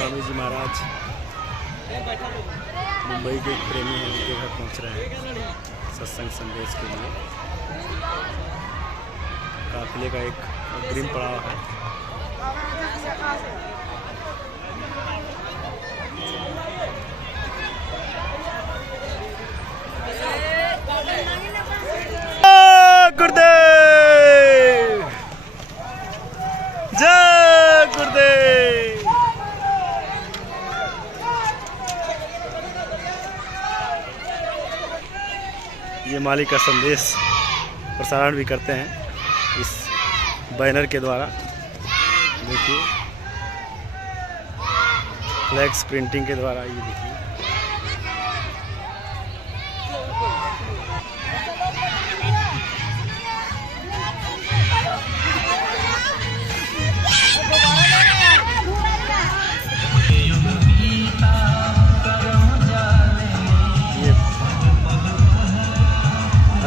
स्वामी जी महाराज मुंबई के एक प्रेमी हैं, उनके घर पहुंच रहे हैं सत्संग संदेश के लिए। काफिले का एक अग्रिम पड़ाव है। गुरुदेव जय गुरुदेव। ये मालिक का संदेश प्रसारण भी करते हैं इस बैनर के द्वारा। देखिए फ्लैक्स प्रिंटिंग के द्वारा। ये देखिए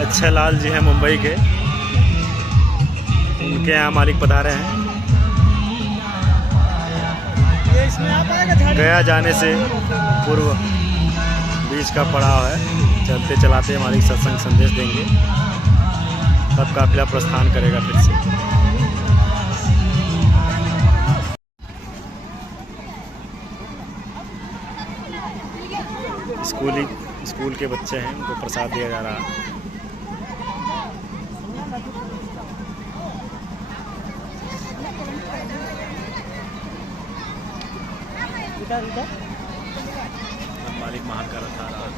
अच्छे लाल जी हैं मुंबई के, उनके यहाँ मालिक पधारे हैं। गया जाने से पूर्व बीच का पड़ाव है। चलते चलाते मालिक सत्संग संदेश देंगे, तब काफिला प्रस्थान करेगा फिर से। स्कूल के बच्चे हैं, उनको प्रसाद दिया जा रहा है। मालिक महान का रथ आ रहा है।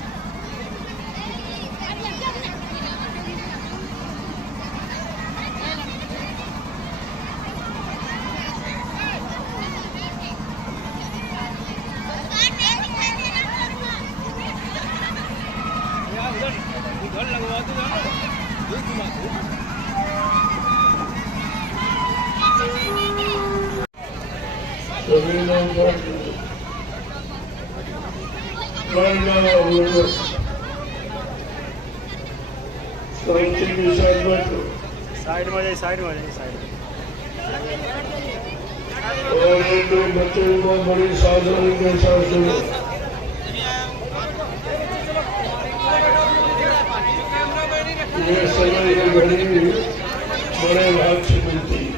साइड में जाइए, साइड में जाइए, साइड में। और ये तो बच्चे को बड़ी सावधानी के साथ सुनो। ये समय ये घड़ी बड़े भाग से मिलती है।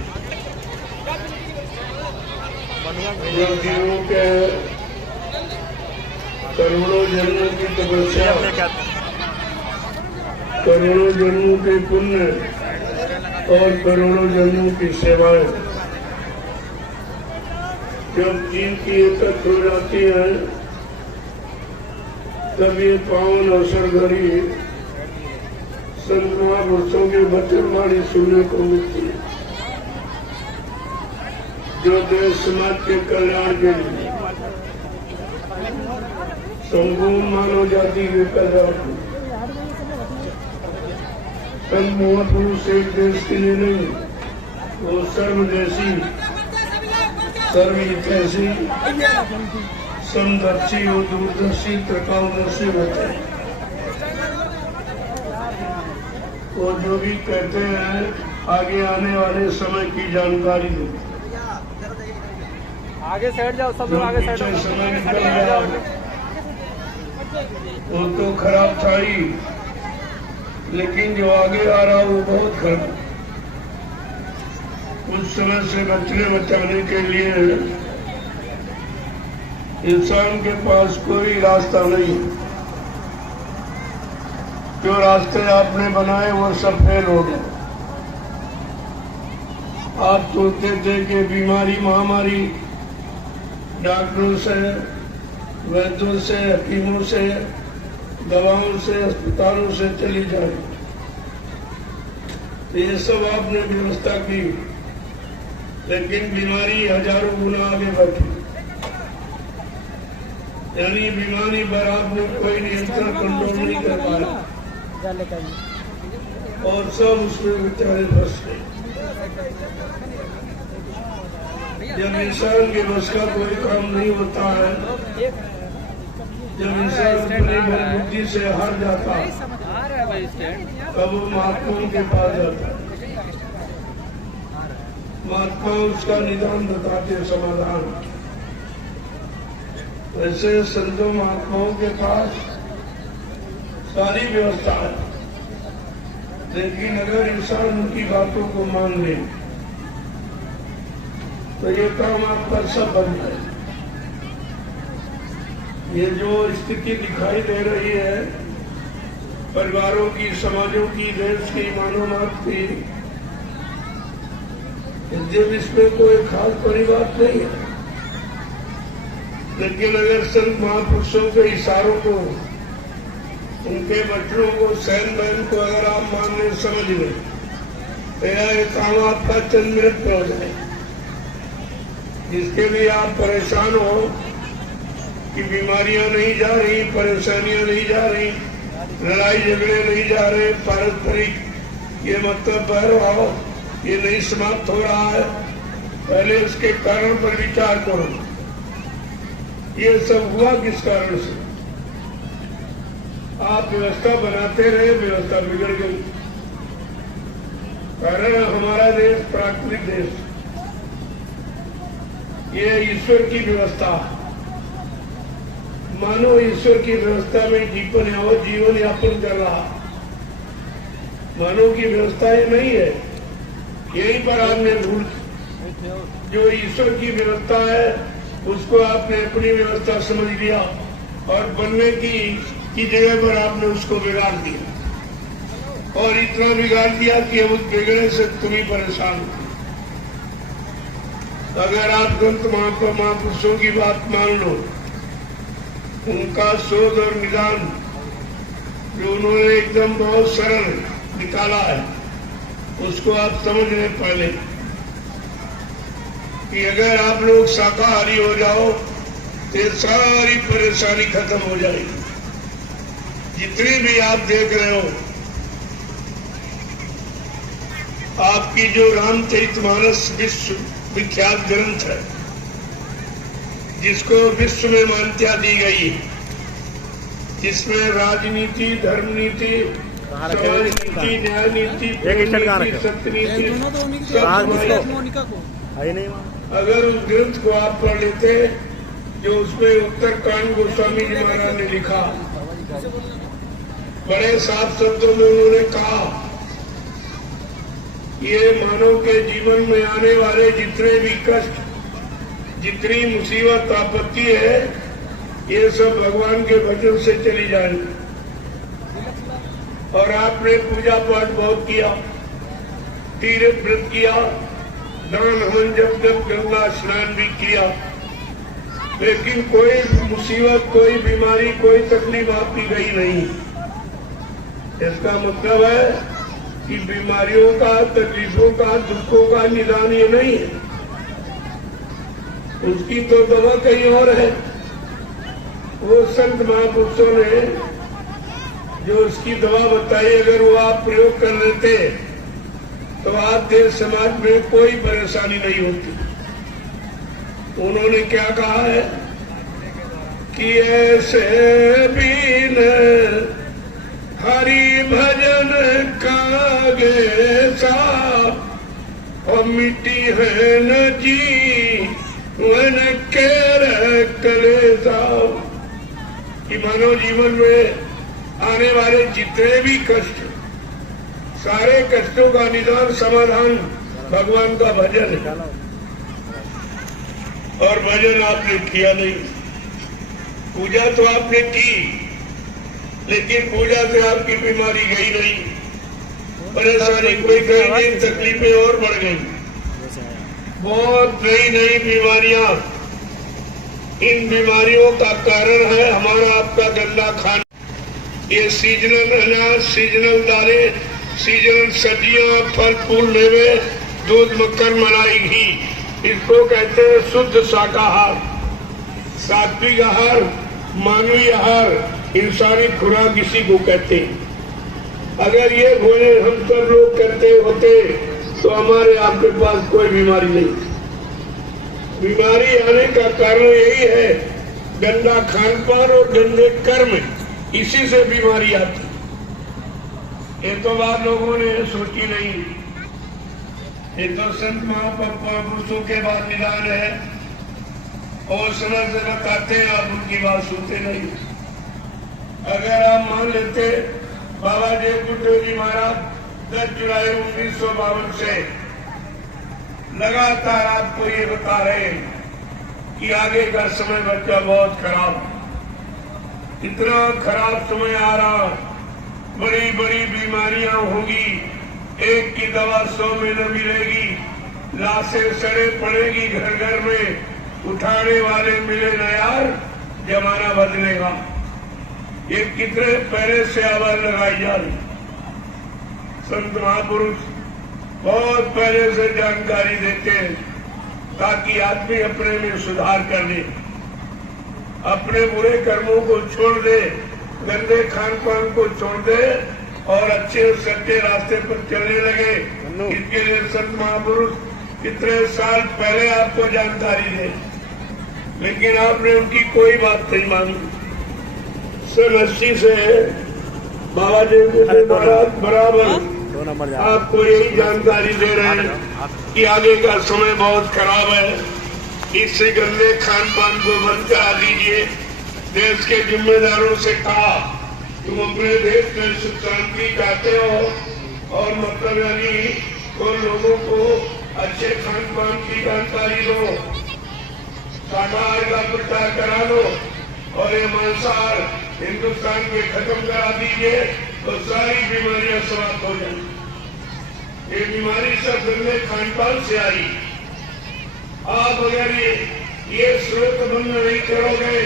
जब जीवों के करोड़ों जन्मों की तपस्या, करोड़ों जन्मों के पुण्य और करोड़ों जन्मों की सेवाएं जब जीव की एकत्र हो जाती है, तब ये पावन अवसर घड़ी संत महापुरुषों की वचनवाणी सुनने को मिलती है, जो देश समाज के कल्याण के लिए, संपूर्ण मानव जाति के कल्याण, संत महापुरुष एक देश के लिए नहीं, वो सर्वदेशी, सर्वहितैषी, समदर्शी और दूरदर्शी, त्रिकालदर्शी होते हैं। वो जो भी कहते हैं आगे आने वाले समय की जानकारी दो। आगे साइड जाओ, सब लोग आगे साइड जाओ। समय निकल गया वो तो खराब था ही, लेकिन जो आगे आ रहा वो बहुत खराब। उस समय से बचाने के लिए इंसान के पास कोई रास्ता नहीं। जो रास्ते आपने बनाए वो सब फेल हो गए। आप सोचते थे कि बीमारी महामारी डॉक्टरों से, वैद्यों से, हकीमों से, दवाओं से, अस्पतालों से चली जाए। तो ये सब आपने व्यवस्था की, लेकिन बीमारी हजारों गुना आगे बढ़ी। यानी बीमारी पर आपने कोई नियंत्रण कंट्रोल नहीं कर पाया और सब उसमें बेचारे फंस गए। जब इंसान के बस का कोई काम नहीं होता है, जब इंसान अपनी बुद्धि से हार जाता है, तब वो महात्माओं के पास जाता है। महात्मा उसका निदान बताते, समाधान। वैसे संतों महात्माओं के पास सारी व्यवस्था है, लेकिन अगर इंसान उनकी बातों को मान ले तो ये काम आपका सब बन जाए। ये जो स्थिति दिखाई दे रही है परिवारों की, समाजों की, देश की, मानववाद की, जब इसमें कोई खास बड़ी बात नहीं है, लेकिन अगर संत महापुरुषों के इशारों को, उनके वचनों को, सहन बहन को अगर आप मानने समझ लें तो यह काम आपका चंद मिनट में हो जाए। जिसके लिए आप परेशान हो कि बीमारियां नहीं जा रही, परेशानियां नहीं जा रही, लड़ाई झगड़े नहीं जा रहे, पारस्परिक ये मतलब बहरवाव ये नहीं समाप्त हो रहा है, पहले उसके कारण पर विचार करो। ये सब हुआ किस कारण से? आप व्यवस्था बनाते रहे, व्यवस्था बिगड़ गई। कारण हमारा देश प्राकृतिक देश, ये ईश्वर की व्यवस्था, मानो ईश्वर की व्यवस्था में जीवन यापन कर रहा, मानव की व्यवस्था ये नहीं है। यहीं पर आपने भूल, जो ईश्वर की व्यवस्था है उसको आपने अपनी व्यवस्था समझ लिया और बनने की जगह पर आपने उसको बिगाड़ दिया, और इतना बिगाड़ दिया कि उस बिगड़ने से तुम ही परेशान हो। अगर आप संत महापुरुषों की बात मान लो, उनका शोध और निदान जो उन्होंने एकदम बहुत सरल निकाला है, उसको आप समझ लें पहले कि अगर आप लोग शाकाहारी हो जाओ तो ये सारी परेशानी खत्म हो जाएगी। जितनी भी आप देख रहे हो, आपकी जो रामचरितमानस विश्व विख्यात ग्रंथ है, जिसको विश्व में मान्यता दी गई, जिसमें राजनीति, धर्म नीति, समाज नीति, न्याय नीति, सत्य नीति, अगर उस ग्रंथ को आप पढ़ लेते, जो उसमें उत्तरकांड गोस्वामी जी महाराज ने लिखा, बड़े साफ शब्दों में उन्होंने कहा, ये मानव के जीवन में आने वाले जितने भी कष्ट, जितनी मुसीबत आपत्ति है, ये सब भगवान के वचन से चली जाएगी। और आपने पूजा पाठ बहुत किया, तीर्थ व्रत किया, दान हवन जब गंगा स्नान भी किया, लेकिन कोई मुसीबत, कोई बीमारी, कोई तकलीफ आपकी गई नहीं। इसका मतलब है कि बीमारियों का, तकलीफों का, दुखों का निदान ये नहीं है, उसकी तो दवा कहीं और है। वो संत महापुरुषों ने जो उसकी दवा बताई, अगर वो आप प्रयोग कर लेते तो आज देश समाज में कोई परेशानी नहीं होती। उन्होंने क्या कहा है कि ऐसे बीन हरि भजन कागे सा और मिट्टी है न जी वन के कलेसा। कि मानव जीवन में आने वाले जितने भी कष्ट, सारे कष्टों का निदान, समाधान भगवान का भजन है। और भजन आपने किया नहीं, पूजा तो आपने की, लेकिन पूजा से आपकी बीमारी गई नहीं, परेशानी कोई गई नहीं, तकलीफें और बढ़ गई। बहुत नई नई बीमारियां, इन बीमारियों का कारण है हमारा आपका गंदा खाना। ये सीजनल अनाज, सीजनल दालें, सीजनल सब्जियां, फल फूल, मेवे, दूध, मक्खन, मलाई, घी, इसको कहते हैं शुद्ध शाकाहार, सात्विक आहार, मानवीय आहार, इंसानी खुराक इसी को कहते हैं। अगर ये भोजन हम सब लोग करते होते तो हमारे आपके पास कोई बीमारी नहीं। बीमारी आने का कारण यही है गंदा खान पान और गंदे कर्म, इसी से बीमारी आती। ये तो बात लोगों ने सोची नहीं। ये तो संत महापुरुषों के बाद निदान है हौसला से बताते हैं, आप उनकी बात सुनते नहीं। अगर आप मान लेते बाबा देव बुद्धदेव जी महाराज 10 जुलाई 1952 से लगातार आपको ये बता रहे हैं कि आगे का समय बच्चा बहुत खराब, इतना खराब समय आ रहा, बड़ी बड़ी बीमारियां होंगी, एक की दवा 100 में न मिलेगी, लाशें सड़े पड़ेगी घर घर में, उठाने वाले मिले न यार, जमाना बदलेगा। ये कितने पहले से आवाज लगाई जा रही। संत महापुरुष बहुत पहले से जानकारी देते हैं ताकि आदमी अपने में सुधार कर ले, अपने बुरे कर्मों को छोड़ दे, गंदे खान पान को छोड़ दे और अच्छे और सच्चे रास्ते पर चलने लगे। इसके लिए संत महापुरुष कितने साल पहले आपको जानकारी दे, लेकिन आपने उनकी कोई बात नहीं मानी। सन 80 से बाबा देव बुद्धदेव महाराज बराबर आपको यही जानकारी दे रहे हैं कि आगे का समय बहुत खराब है, इससे गंदे खान पान को बंद करा दीजिए। देश के जिम्मेदारों से कहा तुम अपने देश में सुख शांति चाहते हो और मतलब यानी तो लोगों को अच्छे खान पान की जानकारी दो, शाकाहार का प्रचार करा दो और ये मांसाहार हिंदुस्तान में खत्म करा दीजिए तो सारी बीमारियां समाप्त हो जाएंगी। ये बीमारी सब गंदे खान पान से आई। आप अगर ये स्रोत बंद नहीं करोगे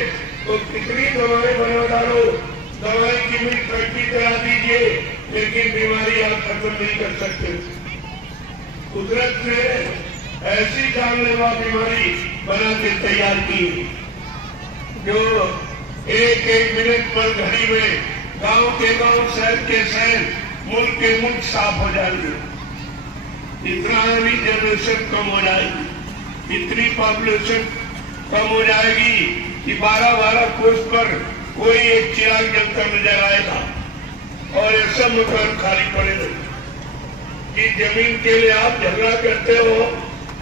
तो कितनी दवाएं बना डालो, दवाई की भी फैक्ट्री करा दीजिए, लेकिन बीमारी आप खत्म नहीं कर सकते। कुदरत ने ऐसी जानलेवा बीमारी बना के तैयार की जो एक एक मिनट पर घड़ी में गांव के गांव, शहर के शहर, मुल्क के मुल्क साफ हो जाएंगे। इतना भी जनरेशन कम हो जाएगी, इतनी पॉपुलेशन कम हो जाएगी कि 12-12 कोस पर कोई एक चिराग जलता नजर आएगा और ये सब मकान खाली पड़ेगा। कि जमीन के लिए आप झगड़ा करते हो,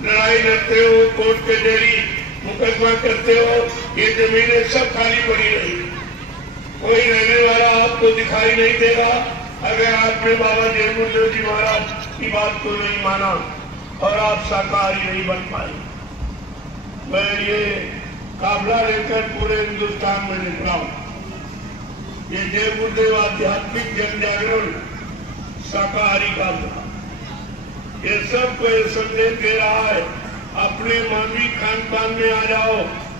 लड़ाई लड़ते हो, कोर्ट कचहरी मुकदमा करते हो, ये जमीनें सब खाली पड़ी रही, कोई रहने वाला आपको दिखाई नहीं देगा अगर आपने बाबा देव बुद्धदेव जी महाराज की बात को नहीं माना और आप शाकाहारी नहीं बन पाए। मैं ये काफिला लेकर पूरे हिंदुस्तान में निकला हूं। ये देव बुद्धदेव आध्यात्मिक जन जागरण शाकाहारी काफिला, ये सबको ये संदेश दे रहा है अपने मानवीय खान पान में आ जाओ,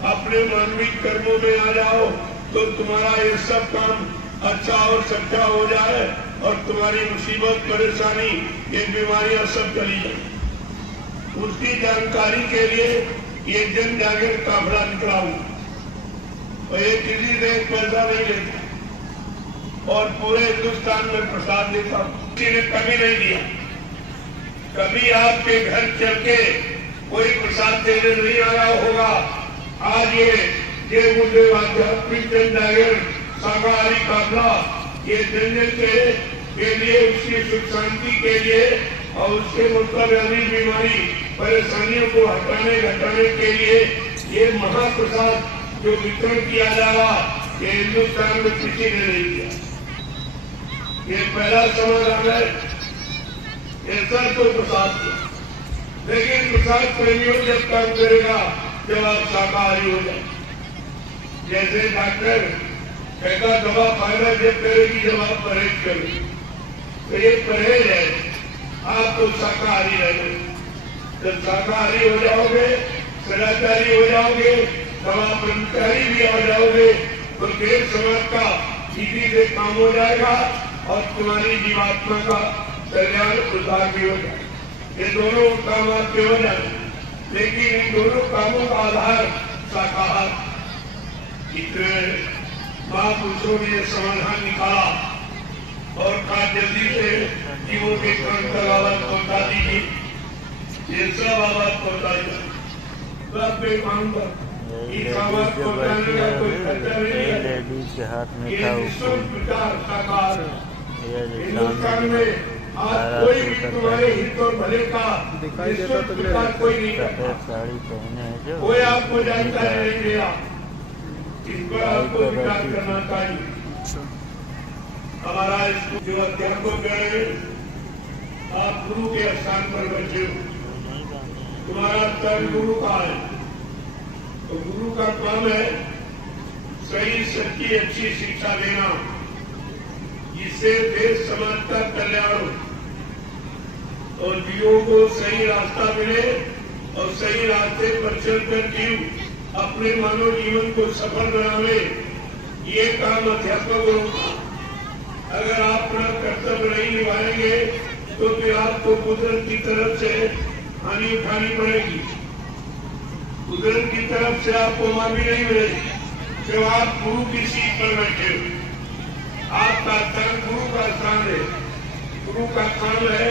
अपने मानवीय कर्मों में आ जाओ तो तुम्हारा ये सब काम अच्छा और सच्चा हो जाए और तुम्हारी मुसीबत, परेशानी, ये बीमारियां सब चली जाए। उसकी जानकारी के लिए ये जन जागरण काफिला निकला हूं और ये किसी से पैसा नहीं लेता और पूरे हिंदुस्तान में प्रसाद देता हूं। किसी ने कभी नहीं दिया, कभी आपके घर चल के कोई प्रसाद देने नहीं आया होगा। आज ये देव बुद्धदेव आध्यात्मिक जन जागरण शाकाहारी काफिला ये जन के लिए, उसकी सुख शांति के लिए और उसके मतलब यानी बीमारी परेशानियों को घटाने के लिए ये महाप्रसाद जो वितरण किया जा रहा, ये हिंदुस्तान में किसी ने नहीं किया। ये पहला समाधान है, ऐसा तो प्रसाद किया, लेकिन प्रसाद प्रेमियों जब काम करेगा जब आप शाकाहारी हो जाए। जैसे डॉक्टर कहता दवा फायदा जब करेगी जब आप परहेज करेंगे, तो ये परहेज है, आप तो शाकाहारी रहे। जब शाकाहारी हो जाओगे, सदाचारी हो जाओगे, दवा ब्रह्मचारी भी हो जाओगे तो देश समाज का सीधी से काम हो जाएगा और तुम्हारी जीवात्मा का कल्याण उद्धार भी हो जाएगा। ये दोनों काम आपके हो जाए, लेकिन इन दोनों कामों का आधार शाकाहार। इतने महापुरुषों ने यह समाधान निकाला और कहा जल्दी से जीवों के कर्म का आवाज पहुंचा दीजिए, ये सब आवाज पहुंचाइए। सब पे काम पर इस आवाज पहुंचाने का कोई खर्चा नहीं है। ये निःशुल्क प्रचार शाकाहार हिंदुस्तान में आज कोई भी तुम्हारे हित और भले का दिखाई देता तो ले निष्पक्ष कोई नहीं करता। साड़ी पहने हैं जो कोई आपको जानकारी नहीं दिया, इस पर आपको विचार करना चाहिए। हमारा स्कूल जो अध्यापक है, आप गुरु के स्थान पर बैठे हो, तुम्हारा स्थान गुरु का है, तो गुरु का काम है सही सच्ची अच्छी शिक्षा देना, जिससे देश समाज का कल्याण हो और जीवों को सही रास्ता मिले और सही रास्ते पर चलकर जीव अपने मानव जीवन को सफल बनावे। ये काम अध्यापकों का। अगर आप अपना कर्तव्य नहीं निभाएंगे तो फिर आपको कुदरत की तरफ से हानि उठानी पड़ेगी। कुदरत की तरफ से आपको माफी नहीं मिलेगी। जब आप गुरु की सीट पर बैठे हो, आपका स्थान गुरु का स्थान है। गुरु का काम है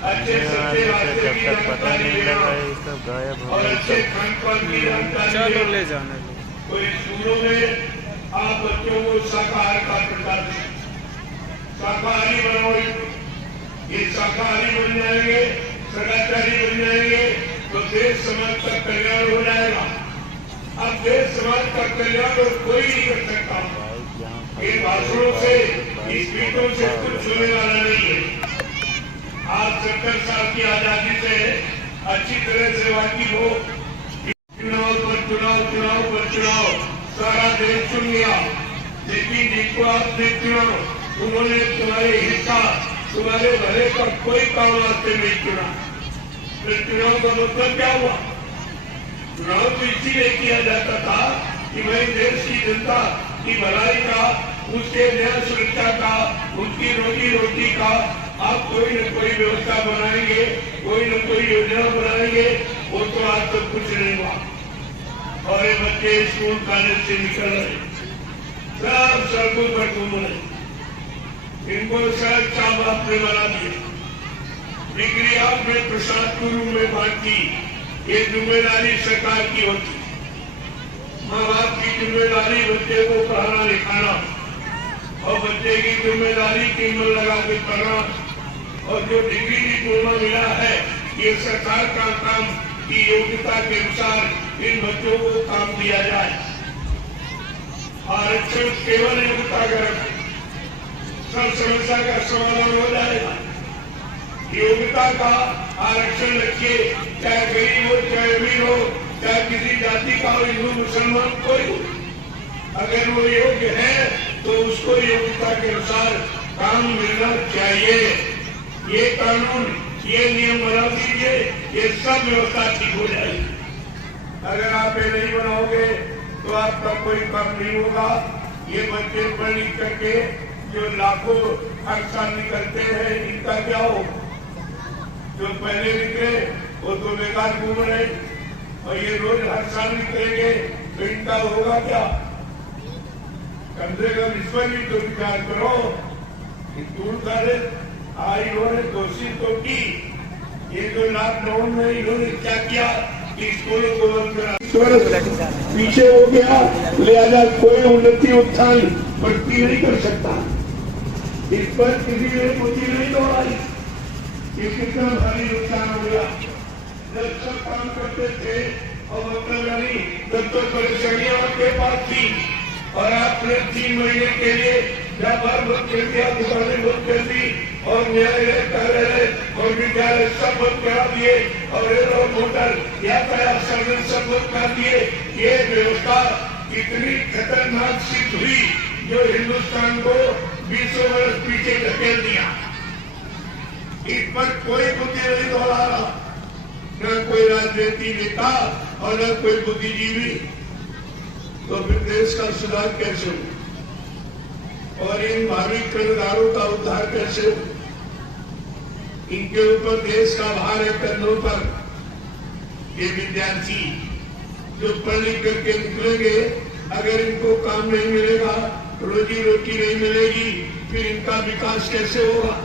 अच्छे सच्चे रास्ते की जानकारी देना और अच्छे खान पान की जानकारी चलो देना। ले जाने दो। तो इस स्कूलों में आप बच्चों को शाकाहार का प्रचार करें, शाकाहारी बनाओ। ये शाकाहारी बन जाएंगे, सदाचारी बन जाएंगे तो देश समाज का कल्याण हो जाएगा। अब देश समाज का कल्याण और कोई नहीं कर सकता। ये भाषणों से, इस पीठों से कुछ होने वाला नहीं है। आज 70 साल की आजादी से अच्छी तरह से वाकिफ हो। चुनाव पर चुनाव, चुनाव पर चुनाव, सारा देश चुन लिया, लेकिन जिनको आपने चुना उन्होंने तुम्हारे हिस्सा, तुम्हारे भले का कोई काम आपसे नहीं चुना। फिर चुनाव का मतलब क्या हुआ? चुनाव तो इसीलिए किया जाता था कि भाई देश की जनता की भलाई का, उसके न्याय सुरक्षा का, उनकी रोजी रोटी का आप कोई न कोई व्यवस्था बनाएंगे, कोई न कोई योजना बनाएंगे। वो तो आज तक कुछ नहीं हुआ। और ये बच्चे स्कूल कॉलेज से निकल रहे, सब सड़कों पर घूम रहे, इनको सड़क चाप आपने बना दिया, डिग्री आपने प्रसाद के रूप में बांटी। ये जिम्मेदारी सरकार की होती, माँ बाप की जिम्मेदारी बच्चे को पढ़ाना लिखाना और बच्चे की जिम्मेदारी कीमत लगा के पढ़ना। और जो डिग्री डिप्लोमा मिला है, ये सरकार का काम की योग्यता के अनुसार इन बच्चों को काम दिया जाए। आरक्षण केवल योग्यता का सब समस्या का समाधान हो जाएगा। योग्यता का आरक्षण रखिए, चाहे गरीब हो, चाहे अमीर हो, चाहे किसी जाति का हो, हिंदू मुसलमान कोई हो, अगर वो योग्य है तो उसको योग्यता के अनुसार काम मिलना चाहिए। ये कानून, ये नियम बना दीजिए, ये सब व्यवस्था ठीक हो जाएगी। अगर आप ये नहीं बनाओगे तो आपका कोई काम नहीं होगा। ये बच्चे पढ़ लिख करके जो लाखों हर साल निकलते हैं, इनका क्या होगा? जो पहले निकले वो तो बेकार घूम रहे, और ये रोज हर साल निकलेंगे तो इनका होगा क्या? कम से कम इस पर भी तो विचार करो कि दूर करे आज इन्होंने कोशिश तो की। ये जो लॉकडाउन में इन्होंने क्या किया, स्कूलों को बंद करा, पीछे हो गया, लिहाजा कोई उन्नति उत्थान प्रगति नहीं कर सकता। इस पर किसी ने बुद्धि नहीं दौड़ाई। ये कितना भारी नुकसान हो गया। जब सब काम करते थे और मतलब नहीं, तब तो परेशानियां आपके पास थी और आपने 3 महीने के लिए व्यापार बंद कर दिया, दुकानें बंद कर दी और न्यायालय, कार्यालय और विद्यालय सब बंद करा दिए और रेल और मोटर यातायात साधन सब बंद कर दिए। ये व्यवस्था कितनी खतरनाक सिद्ध हुई जो हिंदुस्तान को 20 वर्ष पीछे धकेल दिया। इस पर कोई बुद्धि नहीं दौड़ा रहा, न कोई राजनीति नेता और न कोई बुद्धिजीवी। तो फिर देश का सुधार कैसे हो और इन भावी कर्जदारों का उद्धार कैसे हो? इनके ऊपर देश का भार है कंधों पर। ये विद्यार्थी जो पढ़ लिख करके निकलेंगे, अगर इनको काम नहीं मिलेगा, रोजी रोटी नहीं मिलेगी, फिर इनका विकास कैसे होगा?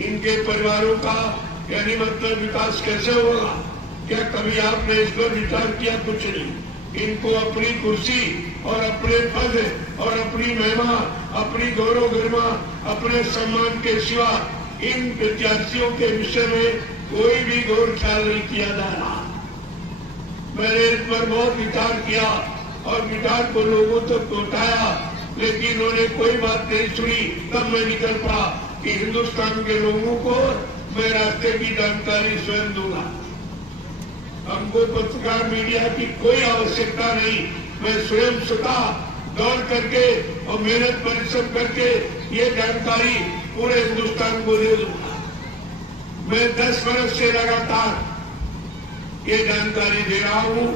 इनके परिवारों का यानी मतलब विकास कैसे होगा? क्या कभी आपने इस पर विचार किया? कुछ नहीं। इनको अपनी कुर्सी और अपने पद और अपनी महिमा, अपनी गौरव गरिमा, अपने सम्मान के सिवा इन प्रत्याशियों के विषय में कोई भी गौर ख्याल नहीं किया जा रहा। मैंने इस पर बहुत विचार किया और विचार को लोगों तक पहुंचाया, लेकिन उन्होंने कोई बात नहीं सुनी। तब मैं निकल पड़ा कि हिंदुस्तान के लोगों को मैं रास्ते की जानकारी स्वयं दूंगा। हमको पत्रकार मीडिया की कोई आवश्यकता नहीं। मैं स्वयं स्वतः दौड़ करके और मेहनत परिश्रम करके ये जानकारी पूरे हिंदुस्तान को दे दूंगा। मैं 10 वर्ष से लगातार ये जानकारी दे रहा हूं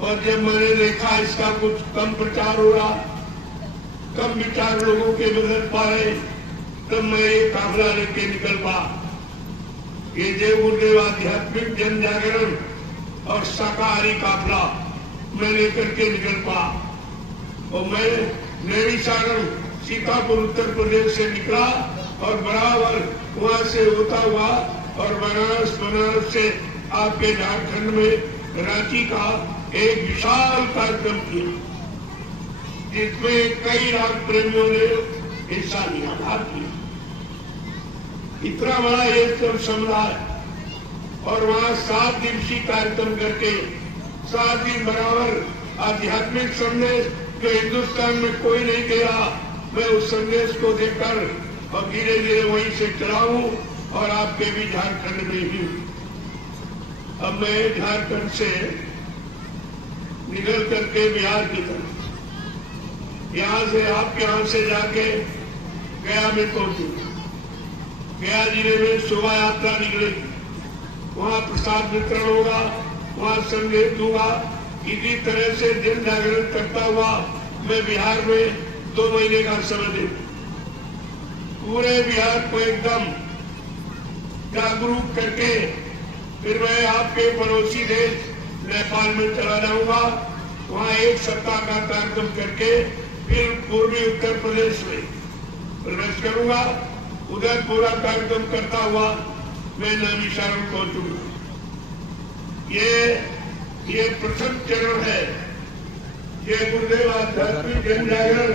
और जब मैंने देखा इसका कुछ कम प्रचार हो रहा, कम विचार लोगों के बदल पा रहे, तब मैं ये काफिला लेके निकल पा। ये देव गुरुदेव आध्यात्मिक जन जागरण और शाकाहारी काफिला मैं लेकर के निकल पा और मैं नैनी सागर सीतापुर उत्तर प्रदेश से निकला और बराबर वहां से होता हुआ और बनारस से आपके झारखंड में रांची का एक विशाल कार्यक्रम किया, जिसमें कई राग प्रेमियों ने हिस्सा लिया, भाग लिया। इतना बड़ा ये सब समुदाय और वहां 7 दिवसीय कार्यक्रम करके 7 दिन बराबर आध्यात्मिक संदेश जो हिंदुस्तान में कोई नहीं दे रहा, मैं उस संदेश को देकर और धीरे धीरे वहीं से चलाऊं और आपके भी झारखंड में ही। अब मैं झारखंड से निकल करके बिहार की तरफ, यहां से आपके यहां से जाके गया में पहुंचूंगा। गया जिले में शोभा यात्रा निकलेगी, वहां प्रसाद वितरण होगा, वहां संदेश दूंगा। इसी तरह से जन जागरण करता हुआ मैं बिहार में 2 महीने का समय दे पूरे बिहार को एकदम जागरूक करके फिर मैं आपके पड़ोसी देश नेपाल में चला जाऊंगा। वहां 1 सप्ताह का कार्यक्रम करके फिर पूर्वी उत्तर प्रदेश में प्रवेश करूंगा। उधर पूरा कार्यक्रम करता हुआ मैं नैनीशारण पहुंचूंगा। ये प्रथम चरण है। ये गुरुदेव आध्यात्मिक जन जागरण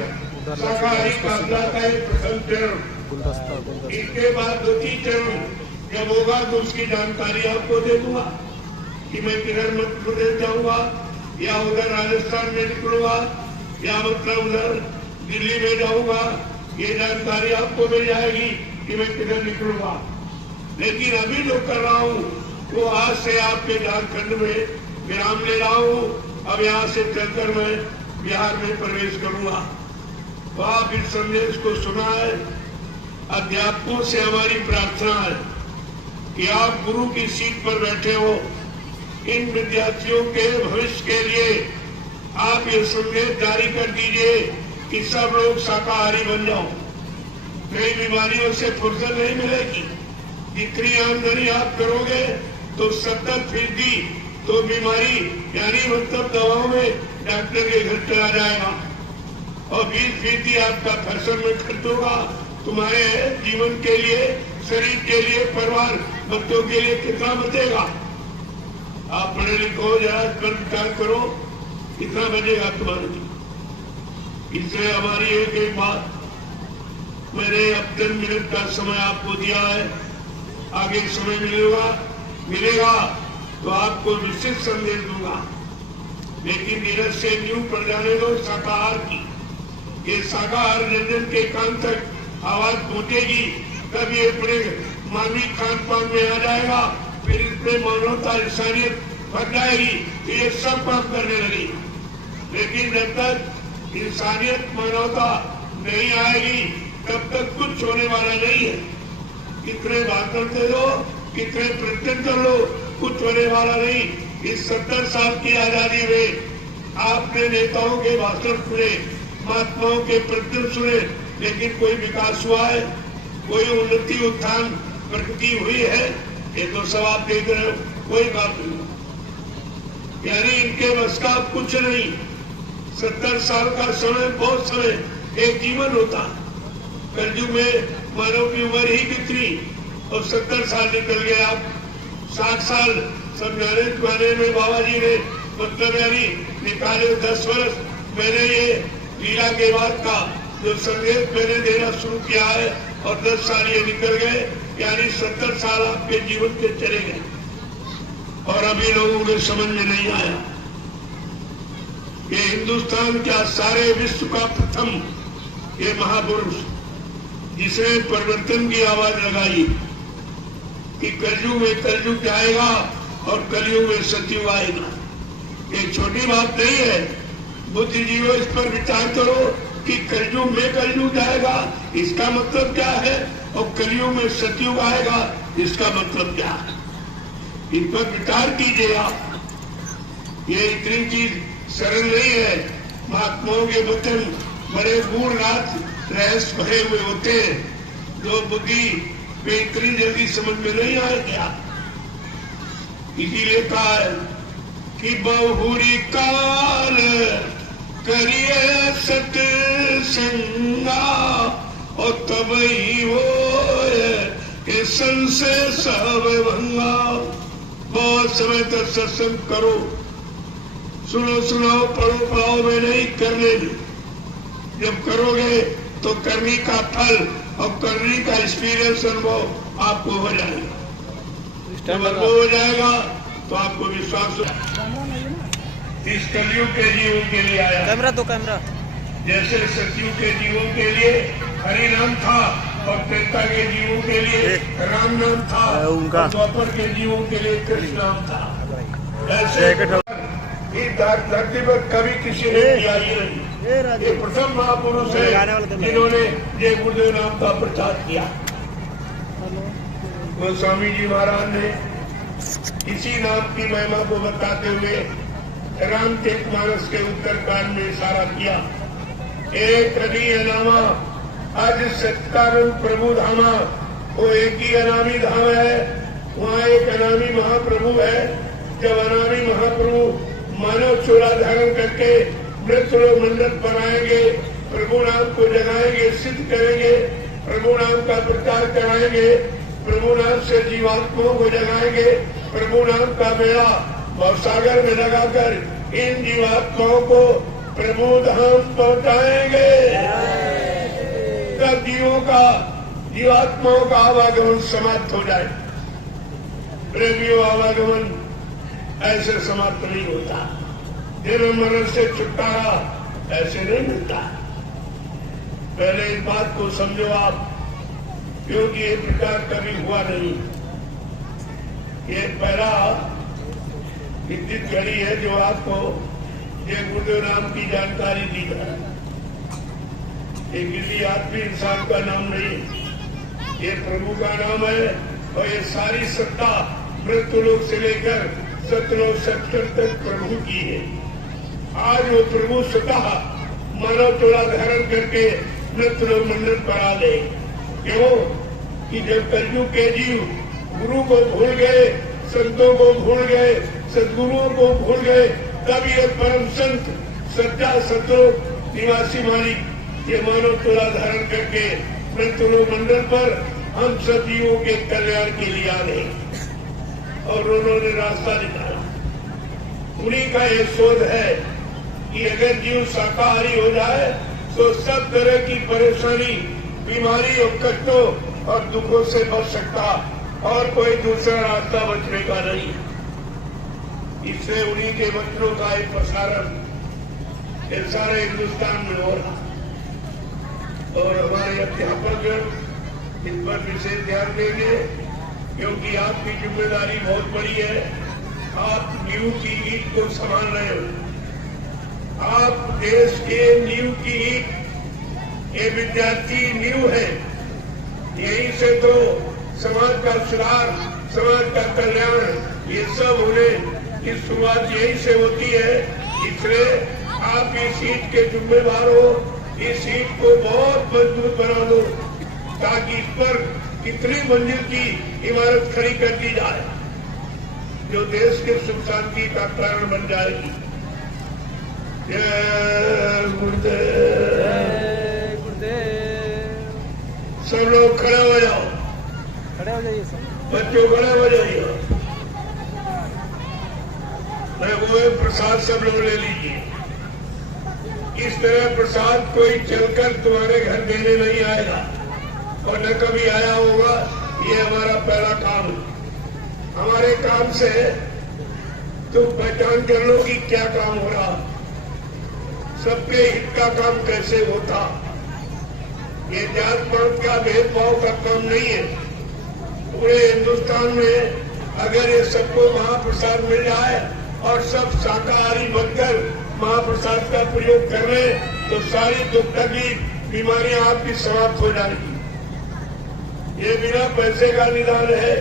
शाकाहारी काफिला का एक प्रथम चरण। इसके बाद 2-3 चरण जब होगा तो उसकी जानकारी आपको दे दूंगा कि मैं किधर मध्य प्रदेश जाऊंगा या उधर राजस्थान में निकलूंगा या मतलब उधर दिल्ली में जाऊंगा। ये जानकारी आपको मिल जाएगी कि मैं किधर निकलूंगा। लेकिन अभी जो कर रहा हूं वो आज से आपके झारखंड में विराम ले रहा हूं। अब यहाँ से चलकर मैं बिहार में प्रवेश करूंगा। तो आप इस संदेश को सुना है। अध्यापकों से हमारी प्रार्थना है कि आप गुरु की सीट पर बैठे हो, इन विद्यार्थियों के भविष्य के लिए आप ये संदेश जारी कर दीजिए कि सब लोग शाकाहारी बन जाओ। कई बीमारियों से फुर्सत नहीं मिलेगी। जितनी आमदनी आप करोगे तो 70% तो बीमारी यानी मतलब दवाओं में डॉक्टर के घर चला जाएगा और 20% आपका फैशन में खर्च होगा। तुम्हारे जीवन के लिए, शरीर के लिए, परिवार, बच्चों के लिए कितना बचेगा? आप पढ़े लिखो, जरा पर विचार करो कितना बचेगा तुम्हारे लिए। इसलिए हमारी एक बात, मैंने अब 10 मिनट का समय आपको दिया है। आगे समय मिलेगा तो आपको विशेष संदेश दूंगा। लेकिन नीरज से न्यू पड़ जाने दो शाकाहार की। ये शाकाहार जन के कान तक आवाज पहुंचेगी तब ये अपने मानवीय खान पान में आ जाएगा। फिर इसमें मानवता, इंसानियत बढ़ जाएगी तो ये सब काम करने लगी। लेकिन जब तक इंसानियत, मानवता नहीं आएगी तब तक कुछ होने वाला नहीं है। कितने भाषण दे दो, कितने प्रयत्न कर लो, कुछ होने वाला नहीं। इस 70 साल की आजादी में आपने नेताओं के भाषण सुने, महात्माओं के प्रयत्न सुने, लेकिन कोई विकास हुआ है? कोई उन्नति, उत्थान, प्रगति हुई है? ये तो सब आप देख रहे हो, कोई बात नहीं। यानी इनके बस का कुछ नहीं। 70 साल का समय बहुत समय, एक जीवन होता। कलयुग में मानव की उम्र ही कितनी और 70 साल निकल गए। आप 60 साल समझाने में बाबा जी ने मतलब यानी निकाले 10 वर्ष। मैंने ये लीला के बाद का जो संदेश मैंने देना शुरू किया है और 10 साल ये निकल गए, यानी 70 साल आपके जीवन के चले गए और अभी लोगों के समझ में नहीं आया कि हिंदुस्तान क्या सारे विश्व का प्रथम ये महापुरुष जिसने परिवर्तन की आवाज लगाई कि कलयुग में कलयुग आएगा और कलयुग में सतयुग आएगा। ये छोटी बात नहीं है। बुद्धिजीवों इस पर विचार करो कि कलयुग में कलयुग आएगा, इसका मतलब क्या है, और कलयुग में सतयुग आएगा, इसका मतलब क्या है। इन पर विचार कीजिए आप। ये इतनी चीज सरल नहीं है। महात्माओं के वचन बड़े गूढ़ रहस्य भरे हुए होते हैं, जो बुद्धि में इतनी जल्दी समझ में नहीं आएगा। इसीलिए कहा है कि बहुरी काल करिए सत्संगा और तब ही वो के संशय सब भंगा। बहुत समय तक सत्संग करो, सुनो सुनाओ पढ़ो पढ़ाओ में नहीं, करने दो। जब करोगे तो करने का फल और करने का एक्सपीरियंस अनुभव आपको हो जाएगा। जब अनुभव हो जाएगा तो आपको विश्वास हो। इस कलयुग के जीवों के लिए आया। कैमरा दो, कैमरा। जैसे सतयुग के जीवों के लिए हरि नाम था और त्रेता के जीवों के लिए राम नाम था और द्वापर के जीवों के लिए कृष्ण नाम था। ऐसे इस धरती पर कभी किसी ने किया ही नहीं। ये प्रथम महापुरुष है जिन्होंने ये गुरुदेव नाम का प्रचार किया। गोस्वामी जी महाराज ने इसी नाम की महिमा को बताते हुए रामचरितमानस के उत्तरकांड में इशारा किया। एक नामा आज सत्कारम प्रभु धामा, वो एक ही अनामी धाम है, वहाँ एक अनामी महाप्रभु है। जब अनामी महाप्रभु मानव चोला धारण करके मृत लोग मंडप बनाएंगे, प्रभु नाम को जगाएंगे, सिद्ध करेंगे, प्रभु नाम का प्रचार कराएंगे, प्रभु नाम से जीवात्माओं को जगाएंगे, प्रभु नाम का बेड़ा भवसागर में लगाकर इन जीवात्माओं को प्रभु धाम पहुंचाएंगे। तब जीवात्माओं का आवागमन समाप्त हो जाए। प्रेमियों, आवागमन ऐसे समाप्त नहीं होता। जन्म मरण से छुटकारा ऐसे नहीं मिलता। पहले इस बात को समझो आप, क्योंकि ये प्रकार कभी हुआ नहीं। ये पहला विद्युत घड़ी है जो आपको ये गुरुदेव नाम की जानकारी दी है। ये किसी आदमी इंसान का नाम नहीं, ये प्रभु का नाम है। और ये सारी सत्ता मृत्यु लोक से लेकर सतलोक सत्तर तक प्रभु की है। आज वो प्रभु स्वतः मानव चोला धारण करके मृत्यु लोक मंडल बना ले। क्यों कि जब कलयुग के जीव गुरु को भूल गए, संतों को भूल गए, सदगुरुओं को भूल गए, तब ये परम संत सच्चा सतलोक निवासी मालिक ये मानव चोला धारण करके मृत्यु लोक मंडल पर हम सब जीवों के कल्याण के लिए आ गए और उन्होंने रास्ता निकाला। उन्हीं का ये शोध है कि अगर जीव शाकाहारी हो जाए तो सब तरह की परेशानी, बीमारी और कष्टों और दुखों से बच सकता और कोई दूसरा रास्ता बचने का नहीं। इससे उन्हीं के वचनों का एक प्रसारण सारे हिंदुस्तान में हो रहा और हमारे अध्यापक इस पर विशेष ध्यान देंगे, क्योंकि आपकी जिम्मेदारी बहुत बड़ी है। आप नींव की ईंट को संभाल रहे हो। आप देश के नींव की ईंट, ये विद्यार्थी नींव है। यहीं से तो समाज का सुधार, समाज का कल्याण, ये सब होने की शुरुआत यहीं से होती है। इसलिए आप इस सीट के जिम्मेदार हो। इस सीट को बहुत मजबूत बना दो ताकि इस पर कितनी मंजिल की इमारत खड़ी कर दी जाए जो देश के सुख शांति का कारण बन जाएगी। जय गुरुदेव। सब लोग खड़े हो जाओ, खड़े हो जाइए सब बच्चों खड़े हो जाइए। मैं वो प्रसाद सब लोग ले लीजिए। इस तरह प्रसाद कोई चलकर तुम्हारे घर देने नहीं आएगा। और न कभी आया होगा। ये हमारा पहला काम है। हमारे काम से तुम पहचान कर लो कि क्या काम हो रहा, सबके हित का काम कैसे होता। ये जात पात का भेदभाव का काम नहीं है। पूरे हिंदुस्तान में अगर ये सबको महाप्रसाद मिल जाए और सब शाकाहारी बनकर महाप्रसाद का प्रयोग कर रहे तो सारी दुख तकलीफ बीमारियां आपकी समाप्त हो जाएगी। ये बिना पैसे का निदान है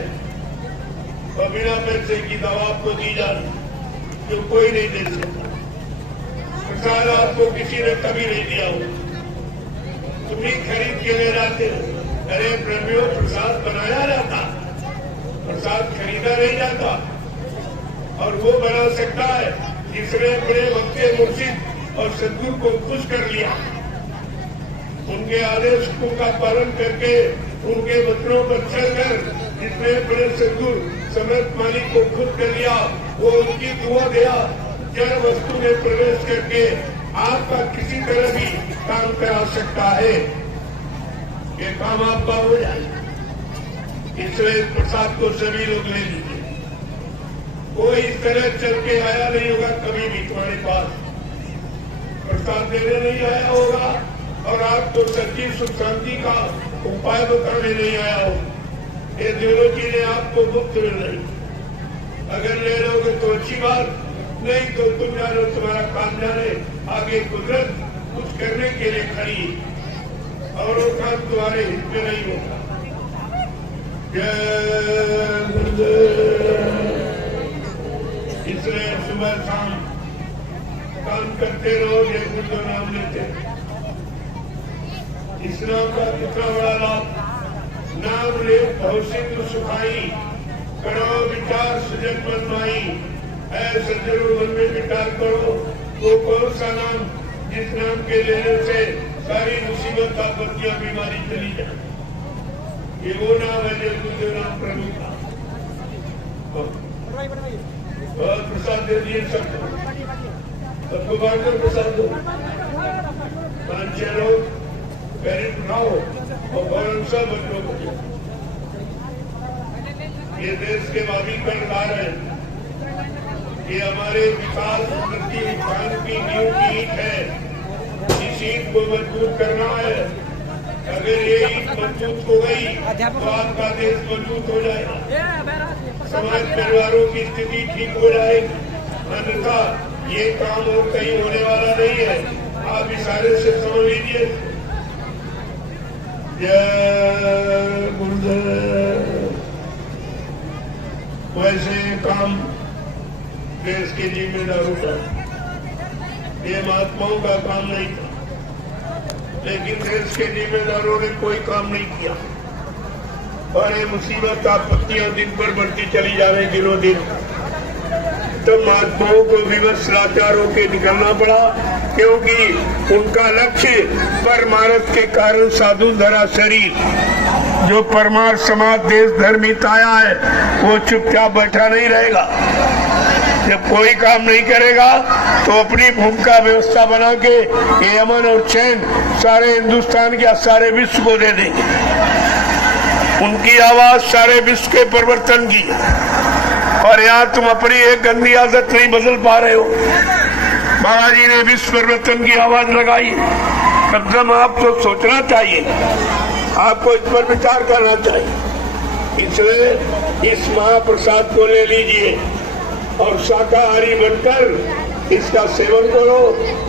और बिना पैसे की दवा आपको दी जा रही जो कोई नहीं दे सकता। प्रसाद आपको किसी ने कभी नहीं दिया हो, तुम ही खरीद के ले जाते हो। अरे प्रेमियों, प्रसाद बनाया जाता, प्रसाद खरीदा नहीं जाता। और वो बना सकता है जिसने अपने भक्ति मुर्शिद और सद्गुरु को खुश कर लिया, उनके आदेशों का पालन करके उनके वचनों पर चलकर जिसने अपने सद्गुरु समर्थ मालिक को खुश कर लिया, वो उनकी दुआ दिया जड़ वस्तु में प्रवेश करके आपका किसी तरह भी काम करा सकता है। ये काम आपका हो जाए, इसलिए इस प्रसाद को सभी लोग ले लीजिए। कोई इस तरह चल के आया नहीं होगा कभी भी तुम्हारे पास, प्रसाद देने नहीं आया होगा और आपको सच्ची सुख शांति का उपाय बताने नहीं आया होगा। ये दोनों चीजें आपको मुफ्त मिल रही, अगर ले लोगे तो अच्छी बात, नहीं तो तुम जानो तुम्हारा काम जाने। आगे कुदरत कुछ करने के लिए खड़ी और वो काम तुम्हारे हित में नहीं होगा। इसलिए सुबह शाम काम करते रहो, जय गुरु नाम लेते। इस नाम का कितना बड़ा लाभ, नाम ले भविष्य सुखाई, करो विचार सुजन मनमाई। ऐसे जरूर मन में विचार करो, वो कौन सा नाम जिस नाम के लेने से सारी मुसीबत आपत्तियां बीमारी चली जाए। ये वो नाम है जय गुरु नाम प्रभु का। और प्रसाद दे दिए सबको बांट दो, प्रसाद दो। 5-6 लोग पेरेंट उठाओ और फौरन सब बच्चों को। ये देश के भावी कर्णधार हैं, ये हमारे विकास उन्नति विज्ञान की नींव की ईंट है। इस ईंट को मजबूत करना है। अगर ये ईंट मजबूत हो गई तो आपका देश मजबूत हो जाएगा, समाज परिवारों की स्थिति ठीक हो जाएगी। अन्यथा ये काम और कहीं होने वाला नहीं है। आप इशारे से समझ लीजिए। जय गुरुदेव। वैसे काम देश के जिम्मेदारों का, ये महात्माओं का काम नहीं था, लेकिन देश के जिम्मेदारों ने कोई काम नहीं किया और ये मुसीबत आपत्तियां दिन पर बढ़ती चली जा रही दिनों दिन। तो महात्माओं को विवश लाचार होकर निकलना पड़ा, क्योंकि उनका लक्ष्य परमार्थ के कारण साधु धरा शरीर। जो परमार्थ समाज देश धर्म हिताया है वो चुपचाप बैठा नहीं रहेगा। जब कोई काम नहीं करेगा तो अपनी भूमिका व्यवस्था बना के ये अमन और चैन सारे हिंदुस्तान के सारे विश्व को दे देंगे। उनकी आवाज सारे विश्व के परिवर्तन की, और यहाँ तुम अपनी एक गंदी आदत नहीं बदल पा रहे हो। महाराज जी ने विश्व परिवर्तन की आवाज लगाई। कम से कम आपको सोचना चाहिए, आपको इस पर विचार करना चाहिए। इसलिए इस महाप्रसाद को ले लीजिए और शाकाहारी बनकर इसका सेवन करो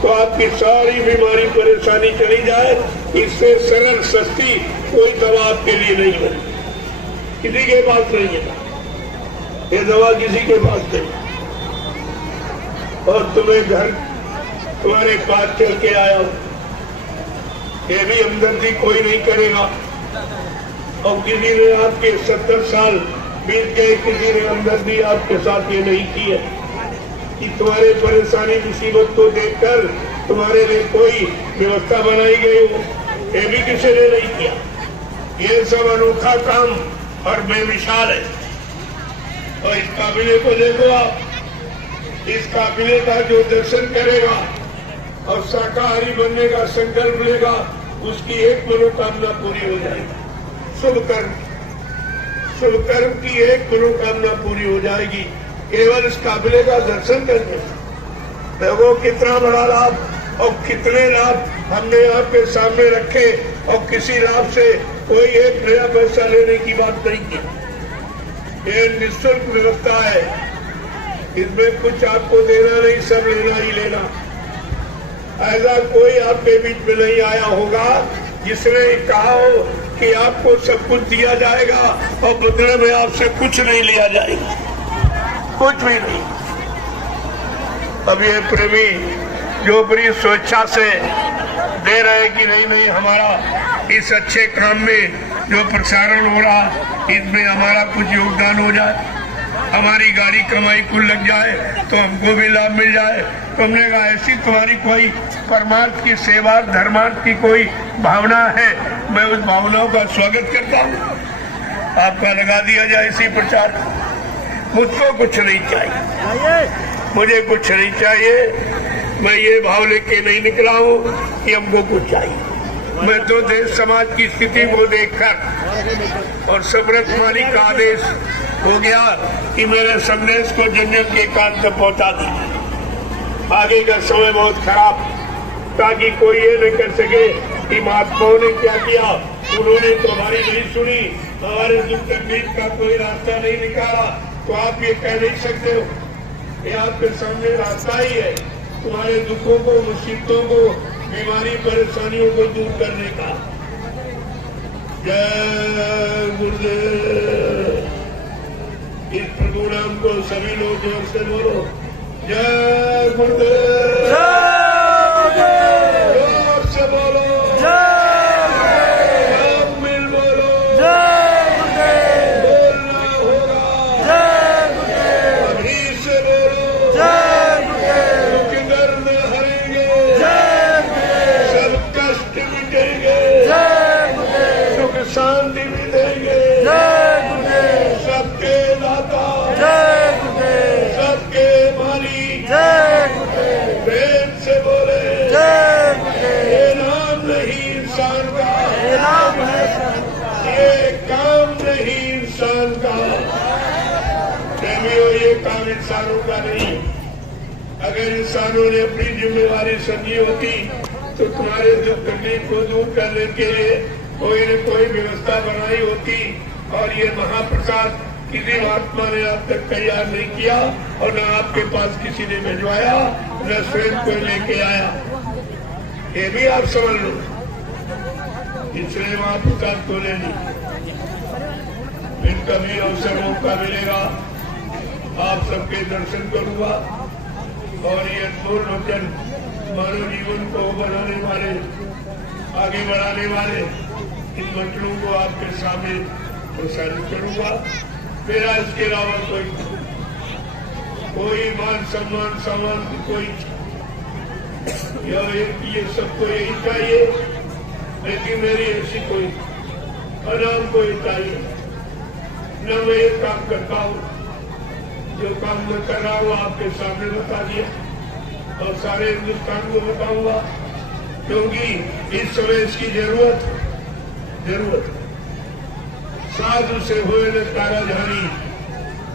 तो आपकी सारी बीमारी परेशानी चली जाए। इससे सरल सस्ती कोई दवा आपके लिए नहीं है, किसी के पास नहीं है ये दवा, किसी के पास नहीं। और तुम्हें घर तुम्हारे पास चल के आया, ये भी हमदर्दी कोई नहीं करेगा। और किसी ने आपके 70 साल बीत गए, किसी ने हमदर्दी आपके साथ ये नहीं की है कि तुम्हारे परेशानी मुसीबत को देखकर तुम्हारे लिए कोई व्यवस्था बनाई गई हो, ये भी किसी ने नहीं किया। ये सब अनोखा काम और बेमिसाल है। और इस काबिले को देखो आप, इस काबिले का जो दर्शन करेगा और शाकाहारी बनने का संकल्प लेगा, उसकी एक मनोकामना पूरी हो जाएगी। शुभ कर्म की एक मनोकामना पूरी हो जाएगी केवल इस काबिले का दर्शन करके। देखो कितना बड़ा लाभ और कितने लाभ हमने आपके सामने रखे और किसी लाभ से कोई एक नया पैसा लेने की बात नहीं की। ये निःशुल्क व्यवस्था है, इसमें कुछ आपको देना नहीं, सब लेना ही लेना। ऐसा कोई आपके बीच में नहीं आया होगा जिसने कहा हो कि आपको सब कुछ दिया जाएगा और बदले में आपसे कुछ नहीं लिया जाएगा, कुछ भी नहीं। अब ये प्रेमी जो बड़ी स्वेच्छा से दे रहे कि नहीं हमारा इस अच्छे काम में जो प्रसारण हो रहा इसमें हमारा कुछ योगदान हो जाए, हमारी गाड़ी कमाई कुल लग जाए तो हमको भी लाभ मिल जाए। तो हमने कहा ऐसी तुम्हारी कोई परमार्थ की सेवा धर्मार्थ की कोई भावना है, मैं उस भावनाओं का स्वागत करता हूँ, आपका लगा दिया जाए इसी प्रचार। मुझको कुछ नहीं चाहिए, मुझे कुछ नहीं चाहिए, मैं ये भाव लेके नहीं निकला हूँ कि हमको कुछ चाहिए। मैं तो देश समाज की स्थिति को देखकर और समृद्धमानी का आदेश हो गया कि मेरे संदेश को जन के कान तक पहुंचा दीजिए। आगे का समय बहुत खराब, ताकि कोई ये न कर सके कि महात्माओं ने क्या किया, उन्होंने तो हमारी नहीं सुनी, हमारे दुख तकलीफ का कोई रास्ता नहीं निकाला। तो आप ये कह नहीं सकते हो, ये आपके सामने रास्ता ही है तुम्हारे दुखों को, मुसीबतों को, बीमारी परेशानियों को दूर करने का। जय गुरुदेव। इस प्रभु नाम को सभी लोग जोर से बोलो, जय गुरुदेव, जोर से बोलो, सब मिल बोलो, बोलना होगा, अभी से बोलो, दुख दर्द हरेंगे, सब कष्ट मिटेंगे, सुख शांति मिलेंगे, सबके दाता, सबके मालिक, प्रेम से बोले, ये नाम नहीं इंसान का, ये काम नहीं इंसान का। प्रेमियों, ये काम इंसानों का नहीं। अगर इंसानों ने अपनी जिम्मेवारी समझी होती तो तुम्हारे दुख तकलीफ को दूर करने के लिए कोई न कोई व्यवस्था बनाई होती, और ये महाप्रसाद किसी महात्मा ने अब तक तैयार नहीं किया और न आपके पास किसी ने भिजवाया, न स्वयं कोई लेके आया। ये भी आप समझ लो, इसलिए महाप्रसाद को ले ली। फिर कभी अवसर मौका मिलेगा आप सबके दर्शन करूंगा, और ये अनमोल वचन मानव जीवन को बनाने वाले, आगे बढ़ाने वाले इन वचनों को आपके सामने प्रसारित करूंगा। मेरा इसके अलावा कोई मान सम्मान सामान कोई, ये सबको यही चाहिए, लेकिन मेरी ऐसी कोई अनाम कोई चाहिए न। मैं एक काम करता हूँ, जो काम मैं कर रहा हूँ आपके सामने बता दिया और सारे हिंदुस्तान को बताऊंगा, क्योंकि इस समय इसकी जरूरत साधु से हुए न तारा जानी,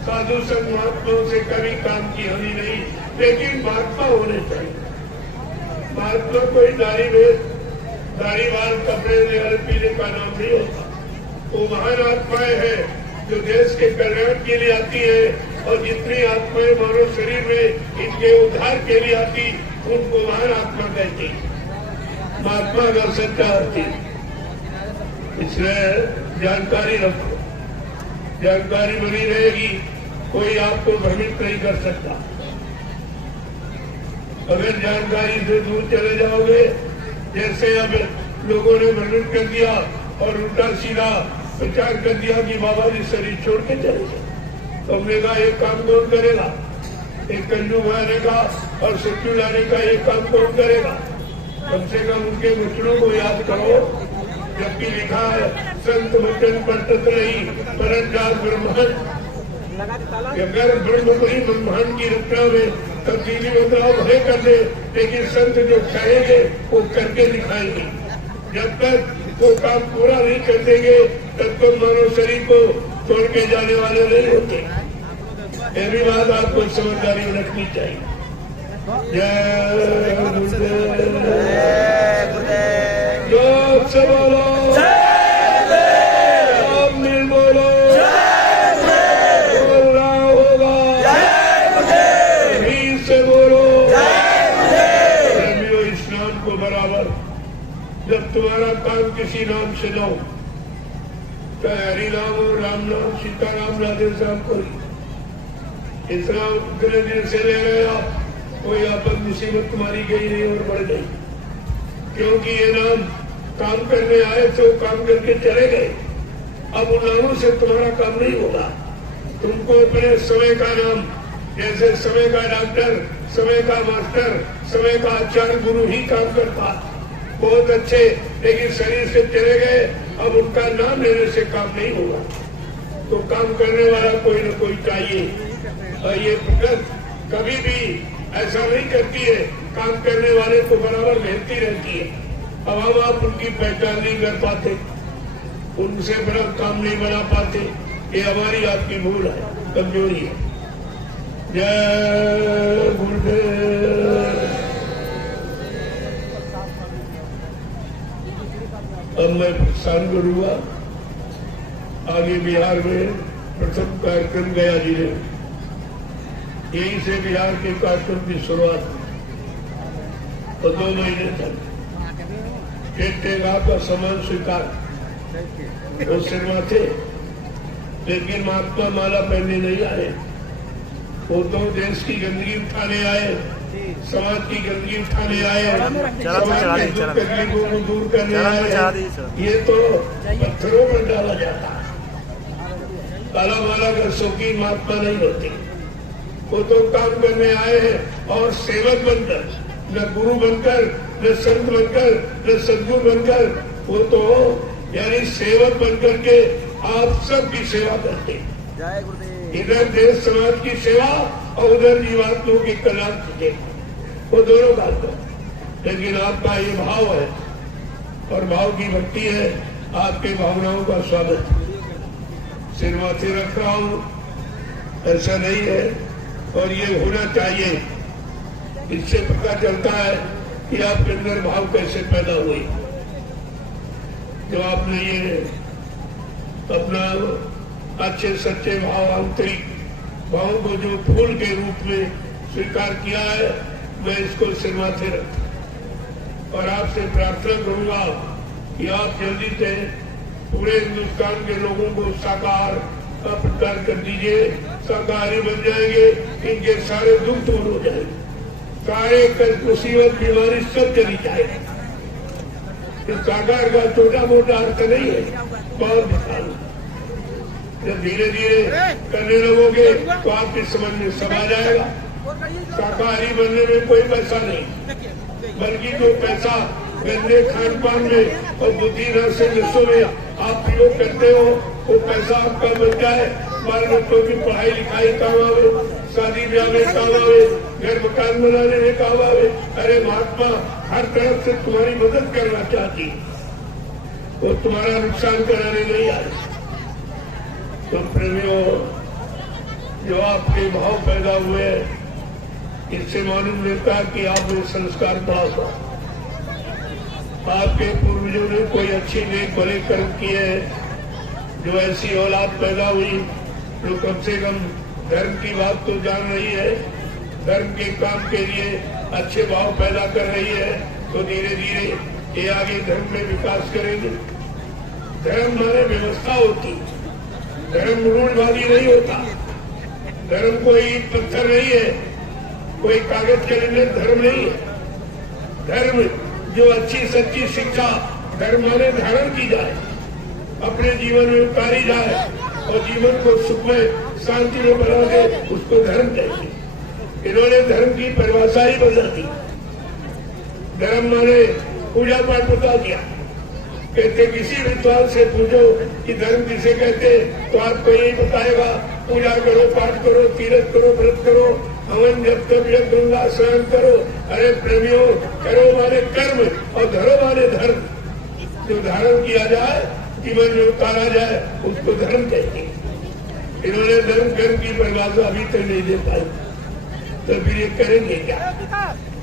साधु संत महात्माओं से कभी काम की हानि नहीं, लेकिन महात्मा होने चाहिए। महात्मा कोई दाढ़ीवाल कपड़े ले पीने का नाम नहीं होता। वो महान आत्माएं हैं जो देश के कल्याण के लिए आती है, और जितनी आत्माएं मानव शरीर में इनके उद्धार के लिए आती उनको महान आत्मा कहती, महात्मा का सच्चा आती। इसलिए जानकारी रखो, जानकारी बनी रहेगी, कोई आपको भ्रमित नहीं कर सकता। अगर जानकारी से दूर चले जाओगे, जैसे अब लोगों ने भ्रमित कर दिया और उल्टा सीधा प्रचार कर दिया कि बाबा जी शरीर छोड़ के चले गए, तो हमने कहा एक काम कौन करेगा, एक कंजू लाने का और सच्चू लाने का एक काम कौन करेगा। कम से कम उनके वचनों को याद करो, जबकि लिखा है संत वचन पढ़त नहीं परंजाल ब्रह्मांड। अगर ब्रह्मपुरी ब्रह्मांड की रचना में तब्दीली बदलाव कर दे, लेकिन संत जो कहेंगे वो करके दिखाएंगे। जब तक वो काम पूरा नहीं कर देंगे तब तक मानव शरीर को छोड़ के जाने वाले नहीं होते। ये भी बात आपको समझदारी में रखनी चाहिए। जय गुरुदेव, जोर से बोलो, सब मिल बोलो, बोल रहा होगा, वीर से बोलो। प्रेमियों, इस नाम को बराबर जब तुम्हारा काम किसी नाम से लो, चाहे हरि नाम हो, राम नाम, सीताराम, राधे श्याम, कोई इस नाम इतने दिन से ले गए आप, कोई आपद मुसीबत तुम्हारी गई नहीं और बढ़ गई, क्योंकि ये नाम काम करने आए थे, काम करके चले गए। अब उन नामों से तुम्हारा काम नहीं होगा। तुमको अपने समय का नाम, जैसे समय का डॉक्टर, समय का मास्टर, समय का आचार्य गुरु ही काम करता, बहुत अच्छे, लेकिन शरीर से चले गए, अब उनका नाम लेने से काम नहीं होगा। तो काम करने वाला कोई न कोई चाहिए। और ये प्रकृति कभी भी ऐसा नहीं करती है, काम करने वाले को बराबर भेजती रहती है। अब हम आप उनकी पहचान नहीं कर पाते, उनसे बड़ा काम नहीं बना पाते, ये हमारी आपकी भूल है, कमजोरी है। जय गुरुदेव। अब मैं प्रस्थान करूंगा। आगे बिहार में प्रथम कार्यक्रम गया जिले में, यहीं से बिहार के कार्यक्रम की शुरुआत और 2 महीने तक का सम्मान स्वीकार वो सिरमा थे, लेकिन महात्मा माला पहनने नहीं आए। वो तो देश की गंदगी उठाने आए, समाज की गंदगी उठाने आए, समाज के दुख तकलीफों को दूर करने आए। ये तो पत्थरों पर डाला जाता है। काला माला का शौकीन महात्मा नहीं होते। वो तो काम करने आए हैं और सेवक बनकर, न गुरु बनकर, न संत बनकर, न सदगुरु बनकर, वो तो यानी सेवक बनकर के आप सबकी सेवा करते हैं। इधर देश समाज की सेवा और उधर जीवात्माओं की कल्याण की, वो दोनों बात है। लेकिन आपका ये भाव है और भाव की भक्ति है, आपके भावनाओं का स्वागत। सिर माथे रख रहा हूं, ऐसा नहीं है, और ये होना चाहिए। इससे पता चलता है कि आपके अंदर भाव कैसे पैदा हुई। जो आपने ये अपना अच्छे सच्चे भाव, आंतरिक भाव को जो फूल के रूप में स्वीकार किया है, मैं इसको सिर माथे रख और आपसे प्रार्थना करूंगा कि आप जल्दी से पूरे हिंदुस्तान के लोगों को साकार का प्रचार कर दीजिए। शाकाहारी बन जाएंगे, इनके सारे दुख दूर हो जाएंगे, सारे कष्ट, मुसीबत, बीमारी सब चली जाएगी। इस साकार का छोटा मोटा अर्थ नहीं है, बहुत विशाल। जब धीरे धीरे करने लगोगे तो आपकी समझ में सब आ जाएगा। शाकाहारी बनने में कोई पैसा नहीं, बल्कि जो पैसा गंदे खान पान में और बुद्धिनाश से नशों में आप प्रयोग करते हो, वो पैसा आपका बच जाए, बाल बच्चों की पढ़ाई लिखाई काम आवे, शादी ब्याह में काम आवे, घर मकान बनाने में काम आवे। अरे महात्मा हर तरफ से तुम्हारी मदद करना चाहती, वो तुम्हारा नुकसान कराने नहीं आए। तो प्रेमियों, जो आपके भाव पैदा हुए, इससे मालूम मिलता है कि आपने संस्कार पढ़ा था, आपके पूर्वजों ने कोई अच्छी नेक भले कर्म किए हैं। जो ऐसी औलाद पैदा हुई जो कम से कम धर्म की बात तो जान रही है, धर्म के काम के लिए अच्छे भाव पैदा कर रही है, तो धीरे धीरे ये आगे धर्म में विकास करेंगे। धर्म माने व्यवस्था होती, धर्म रूढ़वादी नहीं होता। धर्म कोई पत्थर नहीं है, कोई कागज के लिए धर्म नहीं है। धर्म जो अच्छी सच्ची शिक्षा धर्म माने धारण की जाए, अपने जीवन में उतारी जाए और जीवन को सुखमय शांति में बना दे, उसको धर्म कहते। इन्होंने धर्म की परिभाषा ही बदल दी। धर्म माने पूजा पाठ बता दिया। कहते किसी विद्वान से पूछो कि धर्म किसे कहते, तो आपको यही बताएगा, पूजा करो, पाठ करो, तीर्थ करो, व्रत करो, हवन जप तप यज्ञ गंगा स्नान करो। अरे प्रेमियों, करो माने कर्म और धरो माने धर्म। जो धारण किया जाए, जीवन में उतारा जाए, उसको धर्म कहेंगे। इन्होंने धर्म कर्म की परिभाषा अभी तक नहीं दे पाई, तो फिर ये करेंगे क्या?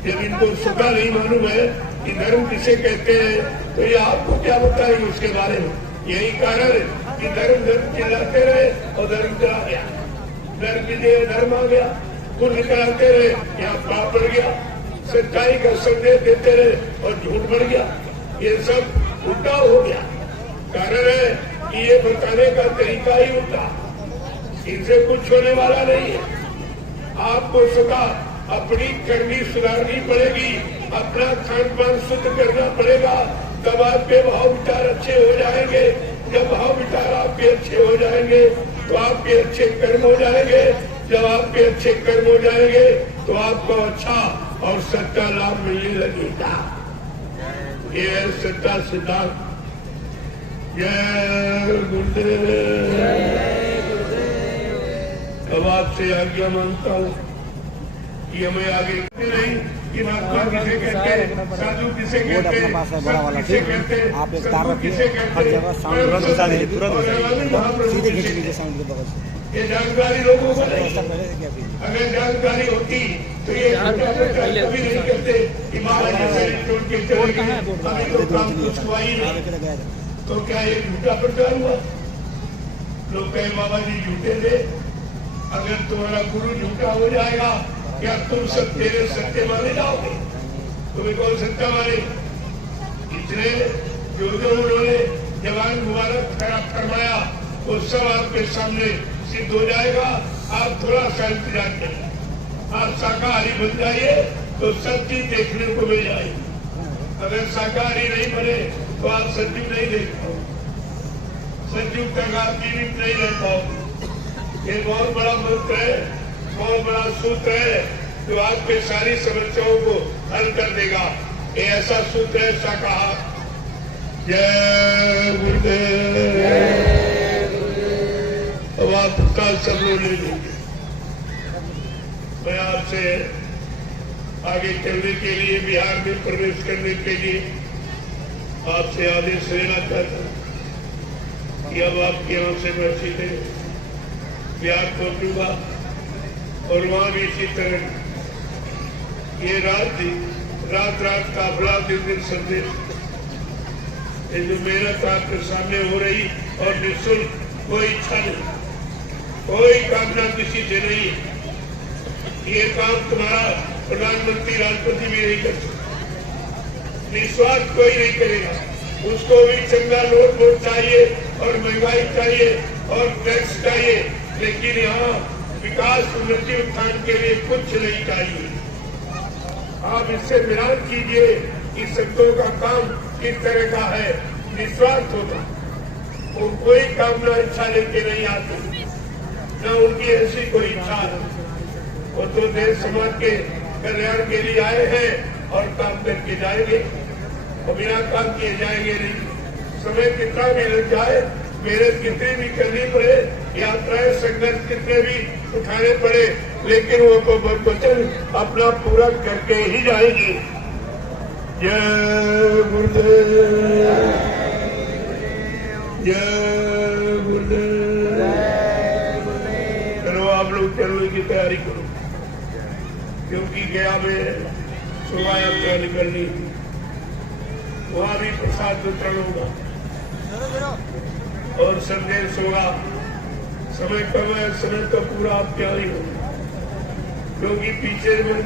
जब इनको सुखा नहीं मालूम है कि धर्म किसे कहते हैं, तो ये आपको क्या बताएंगे उसके बारे में? यही कारण है कि धर्म धर्म चिल्लाते रहे और धर्म चला गया, धर्म की जगह धर्म आ गया, पुण्य कराते रहे, यहाँ पाप बढ़ गया, सच्चाई का संदेश देते रहे और झूठ बढ़ गया। ये सब उल्टा हो गया। कारण है कि ये बताने का तरीका ही उल्टा, इनसे कुछ होने वाला नहीं है। आपको सदा अपनी करनी सुधारनी पड़ेगी, अपना खान पान शुद्ध करना पड़ेगा, तब आपके भाव विचार अच्छे हो जाएंगे। जब भाव विचार आपके अच्छे हो जाएंगे तो आपके अच्छे कर्म हो जाएंगे। जब आपके अच्छे कर्म हो जाएंगे तो आपको अच्छा और सच्चा लाभ मिलने लगेगा। ये है सच्चा सिद्धांत। जय गुरुदेव। अब आपसे आज्ञा मांगता हूँ कि हमें आगे नहीं कि महात्मा किसे कहते हैं, साधु किसे कहते हैं, किसे कहते हैं, आप एक तार रखिए, हर जगह साउंड तुरंत बता दीजिए, तुरंत सीधे खींच लीजिए साउंड के बगल से। ये जानकारी लोगों को नहीं। अगर जानकारी होती तो ये कभी नहीं कहते कि महाराज शरीर छोड़ के चले गए, अभी तो काम कुछ हुआ ही नहीं। तो क्या ये झूठा प्रचार हुआ? लोग कहे बाबा जी झूठे थे। अगर तुम्हारा गुरु झूठा हो जाएगा, क्या तुम सब तेरे सत्य माने जाओगे? तुम्हें कौन सत्य माने? इसलिए जो उन्होंने जवान मुबारक फरमाया वो सब आपके सामने सिद्ध हो जाएगा। आप थोड़ा सा इंतजार करिए, आप शाकाहारी बन जाइए तो सब चीज देखने को मिल जाएगी। अगर शाकाहारी नहीं बने तो आप सत्युग नहीं देख पाओगे, सत्युग तक आप जीवित नहीं रह पाओगे। ये बहुत बड़ा मंत्र है, बहुत बड़ा सूत्र है जो आपके सारी समस्याओं को हल कर देगा। ये ऐसा सूत्र है शाकाहार। जय गुरुदेव। अब आप कल सब लोग ले लेंगे। मैं आपसे आगे चलने के लिए, बिहार में प्रवेश करने के लिए आपसे आदेश लेना चाहता हूँ कि अब आपके यहाँ से मैं सीधे बिहार पहुंचूंगा और वहां भी इसी तरह ये रात काफिला दिन संदेश, ये जो मेहनत आपके सामने हो रही और निःशुल्क, कोई इच्छा नहीं, कोई कामना किसी से नहीं है। ये काम तुम्हारा प्रधानमंत्री राष्ट्रपति भी नहीं कर सकते, निस्वार्थ कोई नहीं करेगा। उसको भी चंगा नोट चाहिए और महंगाई चाहिए और टैक्स चाहिए, लेकिन यहाँ विकास उन्नति उत्थान के लिए कुछ नहीं चाहिए। आप इससे विराम कीजिए कि संतों का काम किस तरह का है, निस्वार्थ होता। वो कोई कामना इच्छा लेके नहीं आती, न उनकी ऐसी कोई इच्छा है। वो तो देश समाज के कल्याण के लिए आए हैं और काम करके जाएंगे और बिना काम किए जाएंगे नहीं। समय कितना भी लग जाए, मेहनत कितनी भी करनी पड़े, यात्राएं संघर्ष कितने भी उठाने पड़े, लेकिन वो वचन अपना पूरा करके ही जाएगी। जय गुरुदेव। जय गुरुदेव। चलो आप लोग चलने की तैयारी करो, क्योंकि गया में शोभा यात्रा निकलनी, वहां भी प्रसाद वितरण होगा और संदेश होगा। समय कम है, समय तो पूरा आप क्या ही होगा, क्योंकि पीछे में